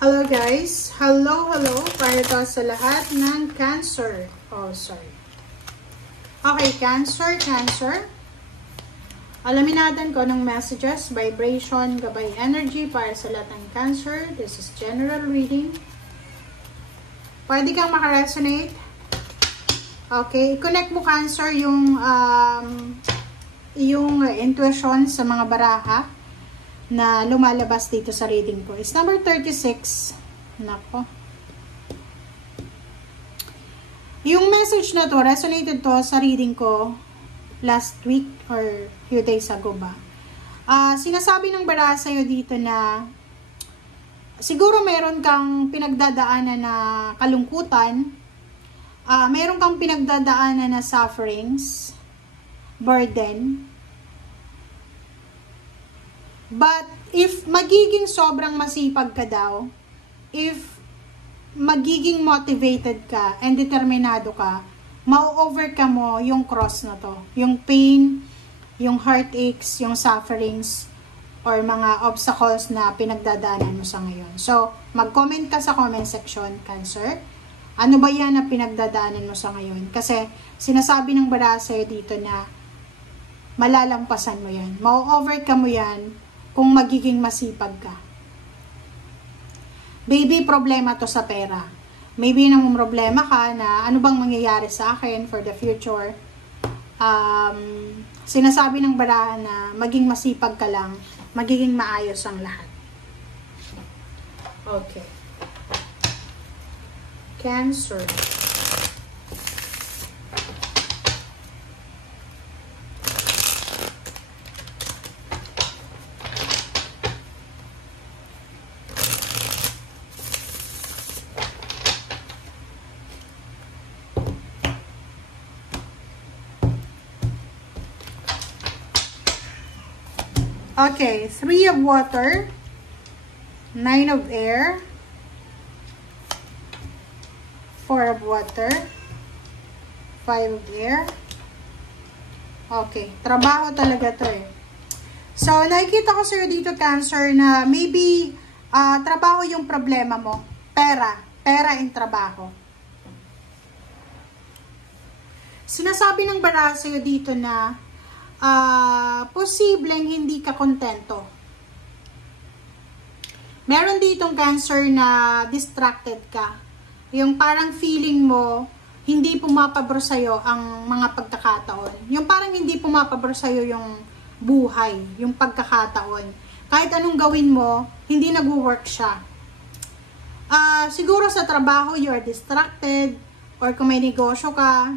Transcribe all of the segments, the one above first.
Hello guys! Hello para to sa lahat ng Cancer. Oh, sorry. Okay, Cancer. Alamin natin kung anong messages, vibration, gabay energy para sa lahat ng Cancer. This is general reading. Pwede kang makaresonate. Okay, connect mo Cancer yung intuition sa mga baraha na lumalabas dito sa reading ko. It's number 36. Nako. Yung message na to, resonated to sa reading ko last week or few days ago ba. Sinasabi ng baraha sa'yo dito na siguro meron kang pinagdadaanan na kalungkutan, meron kang pinagdadaanan na sufferings, burden. But, if magiging sobrang masipag ka daw, if magiging motivated ka and determinado ka, ma-overcome mo yung cross na to. Yung pain, yung heartaches, yung sufferings, or mga obstacles na pinagdadaanan mo sa ngayon. So, mag-comment ka sa comment section, Cancer. Ano ba yan na pinagdadaanan mo sa ngayon? Kasi, sinasabi ng baraha sa'yo dito na malalampasan mo yan. Ma-overcome mo yan kung magiging masipag ka. Baby, problema to sa pera. Maybe namang problema ka na ano bang mangyayari sa akin for the future. Sinasabi ng baraha na maging masipag ka lang, magiging maayos ang lahat. Okay. Cancer. Okay, 3 of water, 9 of air, 4 of water, 5 of air. Okay, trabaho talaga to eh. So, nakikita ko sa'yo dito, Cancer, na maybe trabaho yung problema mo. Pera and trabaho. Sinasabi ng baraha sa'yo dito na posibleng hindi ka kontento. Meron ditong Cancer na distracted ka. Yung parang feeling mo, hindi pumapabor sa'yo ang mga pagkakataon. Yung parang hindi pumapabor sa'yo yung buhay, yung pagkakataon. Kahit anong gawin mo, hindi nag-work siya. Siguro sa trabaho, you are distracted, or kung may negosyo ka,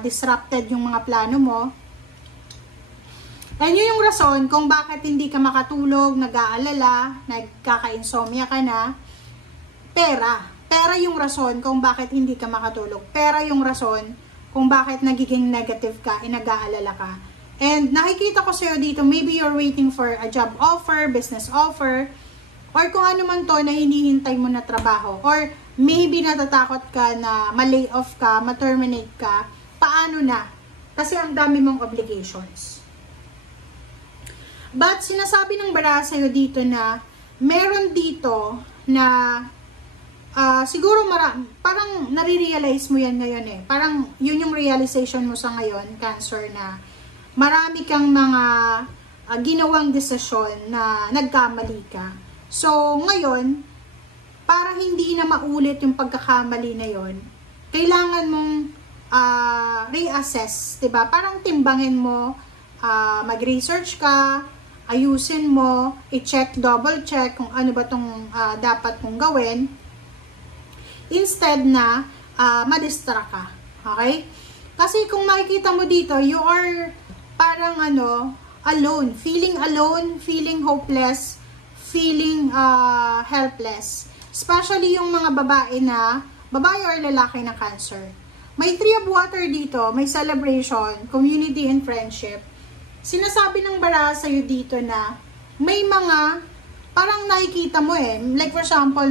disrupted yung mga plano mo. And yun yung rason kung bakit hindi ka makatulog, nag-aalala, nagkaka-insomnia ka na. Pera yung rason kung bakit hindi ka makatulog. Pera yung rason kung bakit nagiging negative ka, nag-aalala ka. And nakikita ko sa'yo dito, maybe you're waiting for a job offer, business offer, or kung ano man to na hinihintay mo na trabaho. Or maybe natatakot ka na ma-lay off ka, ma-terminate ka. Paano na? Kasi ang dami mong obligations. But sinasabi ng baraha sa'yo dito na meron dito na siguro parang nare-realize mo yan ngayon eh. Parang yun yung realization mo sa ngayon, Cancer, na marami kang mga ginawang desisyon na nagkamali ka. So ngayon, para hindi na maulit yung pagkakamali na yon, kailangan mong reassess, diba? Parang timbangin mo, mag-research ka, ayusin mo, i-check, double check kung ano ba tong dapat mong gawin instead na ma-distract ka. Okay? Kasi kung makikita mo dito, you are parang alone, feeling hopeless, feeling helpless. Especially yung mga babae or lalaki na Cancer. May 3 of water dito, may celebration, community and friendship. Sinasabi ng baraha sa'yo dito na may mga parang nakikita mo eh. Like for example,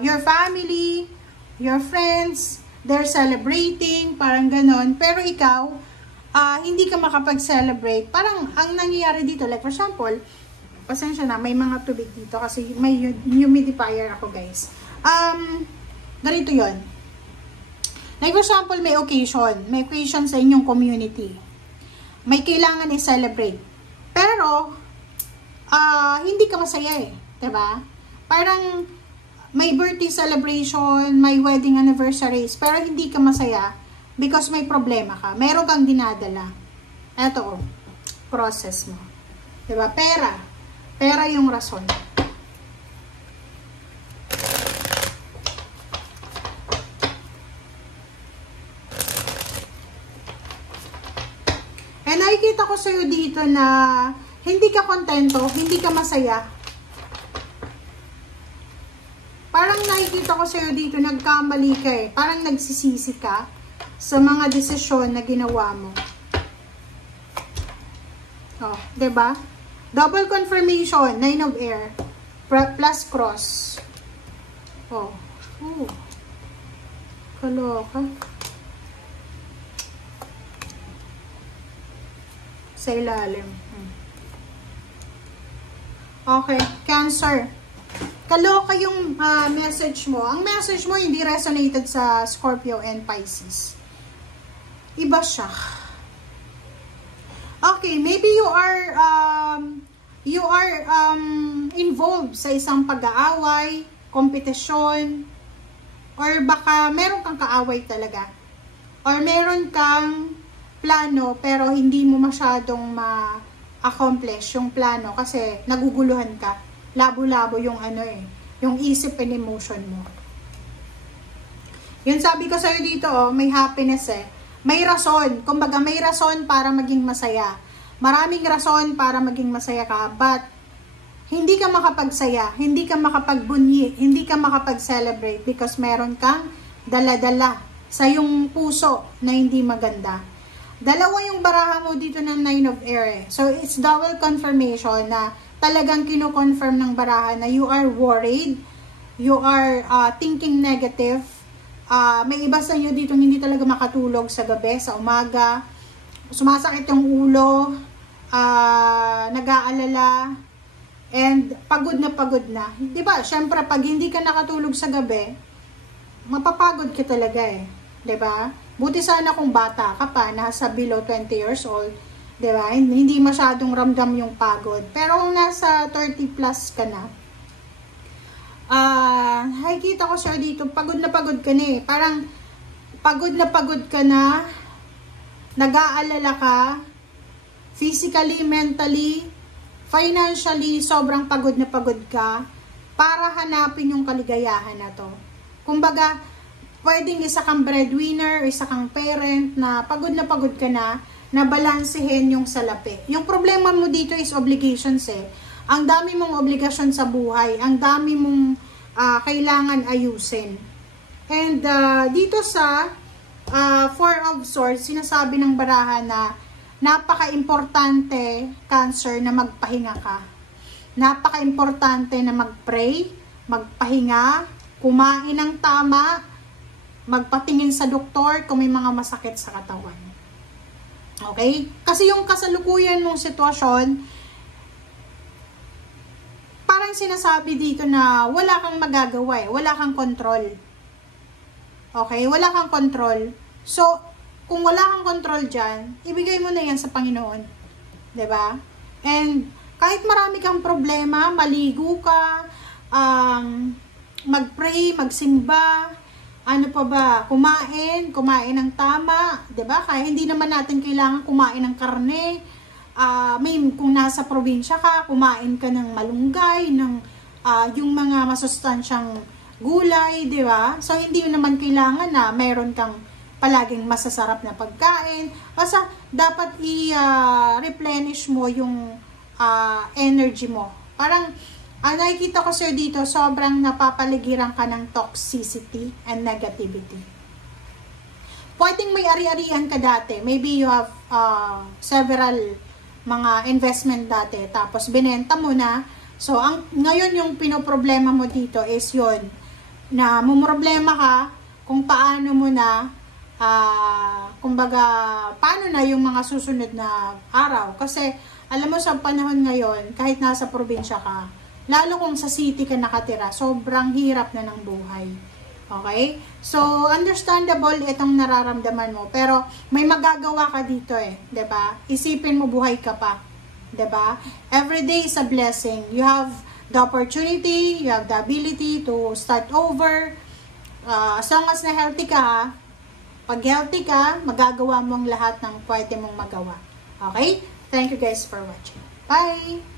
your family, your friends, they're celebrating, parang ganon. Pero ikaw, hindi ka makapag-celebrate. Parang ang nangyayari dito, like for example, Pasensya na, may mga tubig dito kasi may humidifier ako, guys. Ganito yon. Like for example, may occasion sa inyong community. May kailangan i-celebrate. Pero, hindi ka masaya eh. Diba? Parang, may birthday celebration, may wedding anniversaries, pero hindi ka masaya because may problema ka. Meron kang dinadala. Eto, process mo. Diba? Pera yung rason. And nakikita ko sa'yo dito na hindi ka kontento, hindi ka masaya. Parang nakikita ko sa'yo dito, nagkamali ka eh. Parang nagsisisi ka sa mga desisyon na ginawa mo. Oh, diba? Double confirmation, 9 of air, plus cross. Oh, kaloka. Sa ilalim. Okay, Cancer. Kaloka yung message mo. Ang message mo hindi resonated sa Scorpio and Pisces. Iba siya. Okay, maybe you are involved sa isang pag-aaway, kompetisyon, or baka meron kang kaaway talaga. Or meron kang plano pero hindi mo masyadong ma-accomplish yung plano kasi naguguluhan ka. Labo-labo yung yung isip and emotion mo. Yun sabi ko sa'yo dito, may happiness eh. May rason. Kumbaga, may rason para maging masaya. Maraming rason para maging masaya ka. But, hindi ka makapagsaya. Hindi ka makapagbunyi. Hindi ka makapag-celebrate because meron kang dala-dala sa yung puso na hindi maganda. Dalawa yung baraha mo dito ng 9 of air eh. So, it's double confirmation na talagang kino-confirm ng baraha na you are worried. You are thinking negative. May iba sa inyo dito hindi talaga makatulog sa gabi, sa umaga. Sumasakit yung ulo, nag-aalala, and pagod na. Diba? Siyempre, pag hindi ka nakatulog sa gabi, mapapagod ka talaga eh. Diba? Buti sana kung bata ka pa, nasa below 20 years old, diba? Hindi masyadong ramdam yung pagod. Pero kung nasa 30 plus ka na, nakikita ko siya dito, pagod na pagod ka na eh. Parang, pagod ka na, nag-aalala ka, physically, mentally, financially, sobrang pagod na pagod ka, para hanapin yung kaligayahan na to. Kumbaga, pwedeng isa kang breadwinner, isa kang parent, na pagod ka na balansehin yung salapi. Yung problema mo dito is obligations eh. Ang dami mong obligasyon sa buhay, ang dami mong kailangan ayusin. And dito sa Four of Swords, sinasabi ng baraha na napaka-importante, Cancer, na magpahinga ka. Napaka-importante na mag-pray, magpahinga, kumain ng tama, magpatingin sa doktor kung may mga masakit sa katawan. Okay? Kasi yung kasalukuyan mong sitwasyon, parang sinasabi dito na wala kang magagawa eh. Wala kang control. Okay? Wala kang control. So, kung wala kang control dyan, ibigay mo na yan sa Panginoon. 'Di ba? And, kahit marami kang problema, maligo ka, mag-pray, magsimba, ano pa ba, kumain ng tama, 'di ba? Kaya hindi naman natin kailangan kumain ng karne. Kung nasa probinsya ka, kumain ka ng malunggay, ng yung mga masustansyang gulay, 'di ba? So hindi naman kailangan na mayroon kang palaging masasarap na pagkain. Basta dapat i-replenish mo yung energy mo. Parang nakikita ko sir dito, sobrang napapaligiran ka ng toxicity and negativity. Pwedeng may ari-arian ka dati. Maybe you have several mga investment dati, tapos binenta mo na. So, ngayon yung pinoproblema mo dito is yun, na mumroblema ka kung paano mo na, kumbaga, paano na yung mga susunod na araw. Kasi, Alam mo, sa panahon ngayon, kahit nasa probinsya ka, lalo kung sa city ka nakatira, sobrang hirap na ng buhay. Okay? So, understandable itong nararamdaman mo. Pero, may magagawa ka dito eh. 'Di ba? Isipin mo, buhay ka pa. 'Di ba? Every day is a blessing. You have the opportunity, you have the ability to start over. As long as na healthy ka, pag healthy ka, magagawa mo ang lahat ng pwede mong magawa. Okay? Thank you guys for watching. Bye!